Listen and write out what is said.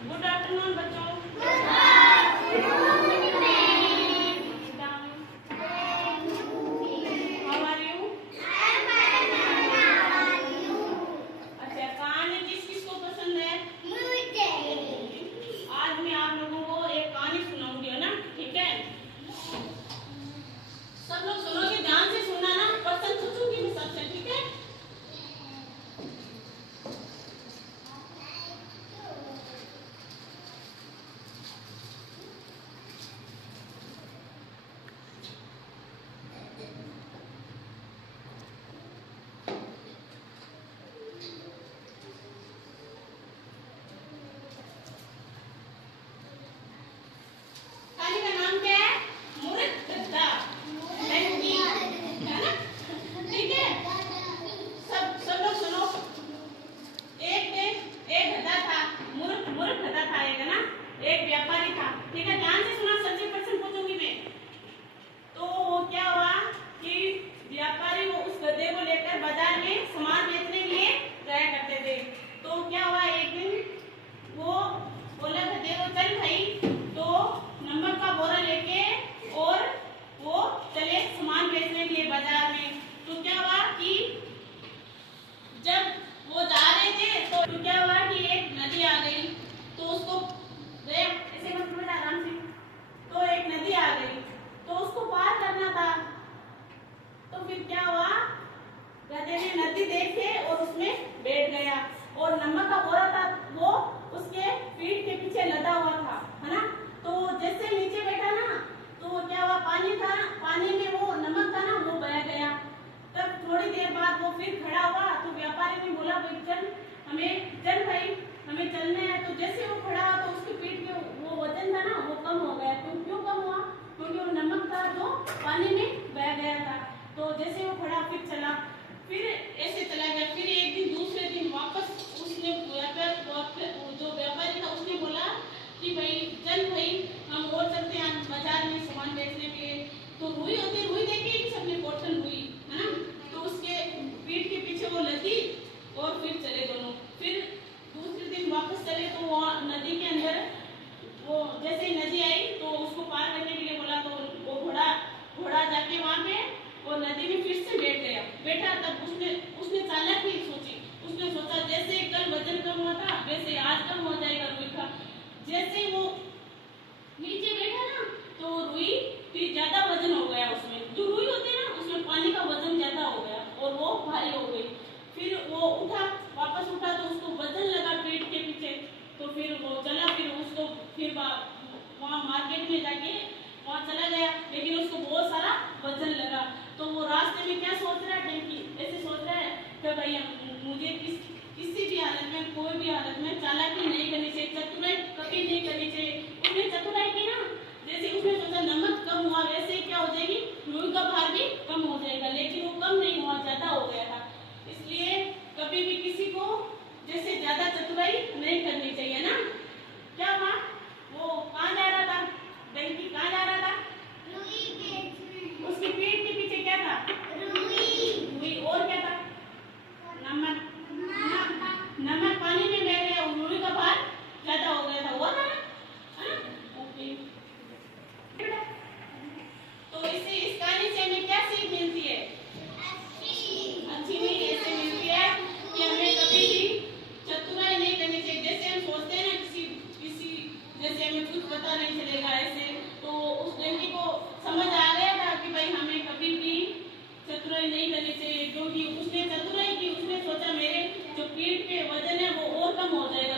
Good afternoon बच्चों। नदी देखे और उसमें बैठ गया और नमक का बोरा था वो उसके पीठ के पीछे लदा हुआ था, है ना। तो जैसे नीचे बैठा ना तो क्या हुआ, पानी था, पानी में वो नमक था ना वो बह गया। तब थोड़ी देर बाद वो फिर खड़ा हुआ तो व्यापारी ने बोला भाई चल भाई हमें चलना है। तो जैसे वो खड़ा हुआ तो उसके पीठ पे वो वजन था ना वो कम हो गया। तो क्यों कम हुआ, क्योंकि वो नमक था जो पानी में बह गया था। तो जैसे वो खड़ा फिर चला, फिर ऐसे चला गया। फिर एक दिन दूसरे दिन वापस उसने जो व्यापारी था उसने बोला कि भाई चल भाई हम और चलते हैं बाजार में सामान बेचने के लिए। तो रुई देखी कि सबने कॉटन रुई, है ना। तो उसके पीठ के पीछे वो लदी और फिर चले दोनों। फिर दूसरे दिन वापस चले तो वो नदी के अंदर वो जैसे ही नदी आई तो उसको पार करने के लिए बोला। तो वो घोड़ा जाके वहां पे और नदी में फिर से बैठा। तब उसने चालाकी सोची। उसने सोचा जैसे कल वजन कम हुआ था वैसे आज कम हो जाएगा रुई का। जैसे वो नीचे बैठा ना तो रुई फिर ज्यादा वजन हो गया उसमें। जो रुई होती है ना उसमें पानी का वजन ज्यादा हो गया और वो भारी हो गई। फिर वो वापस उठा तो उसको वजन लगा पेट के पीछे। तो फिर वो चला, फिर उसको फिर वहाँ मार्केट में जाके वहाँ चला गया, लेकिन उसको बहुत सारा वजन लगा। तो वो रास्ते में क्या सोच रहा है, टंकी ऐसे सोच रहा है कि भाई मुझे किसी भी हालत में, कोई भी हालत में चालाकी नहीं करनी चाहिए, चतुराई कभी नहीं करनी चाहिए। उसने चतुराई की ना, जैसे उसने सोचा नमक कम हुआ वैसे क्या हो जाएगी, रुई का भार भी कम हो जाएगा। लेकिन वो कम नहीं हुआ, ज्यादा हो गया था। इसलिए कभी भी किसी को जैसे ज्यादा चतुराई नहीं करनी चाहिए ना। क्या हुआ, वो कहाँ जा रहा था, डंकी कहाँ जा रहा था, उसकी पीठ के पीछे क्या था, रुई और क्या था, नमक। नमक पानी में बह गया, रुई का भार ज्यादा हो गया था, वो था ना। ओके, तो इससे इस कहानी से हमें क्या सीख मिलती है, अच्छी नहीं ऐसे मिलती है कि हमें कभी भी चतुराई नहीं करनी चाहिए। जैसे हम सोचते हैं ना किसी जैसे हमें कुछ पता नहीं चलेगा ऐसे, तो उस डंकी को समझ आ गया था कि भाई हमें कभी भी चतुराई नहीं करनी चाहिए। क्योंकि उसने चतुराई की, उसने सोचा मेरे जो पीठ पे वजन है वो और कम हो जाएगा